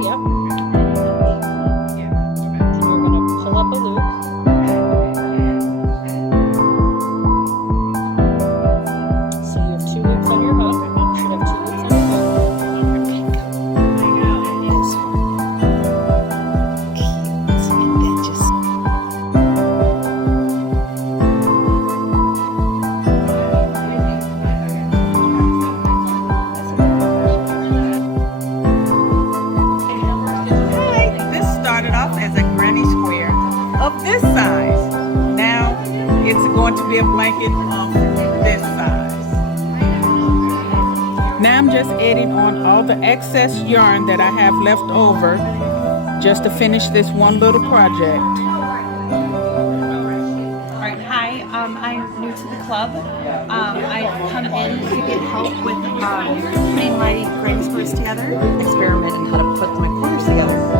Oh, yep. And you're going to pull up a loop. So you have 2 loops on your hook. You should have 2 loops on your hook. As a granny square of this size. Now it's going to be a blanket of this size. Now I'm just adding on all the excess yarn that I have left over just to finish this one little project. Alright, hi, I'm new to the club. I've come in to get help with putting my granny squares together, experiment in how to put my corners together.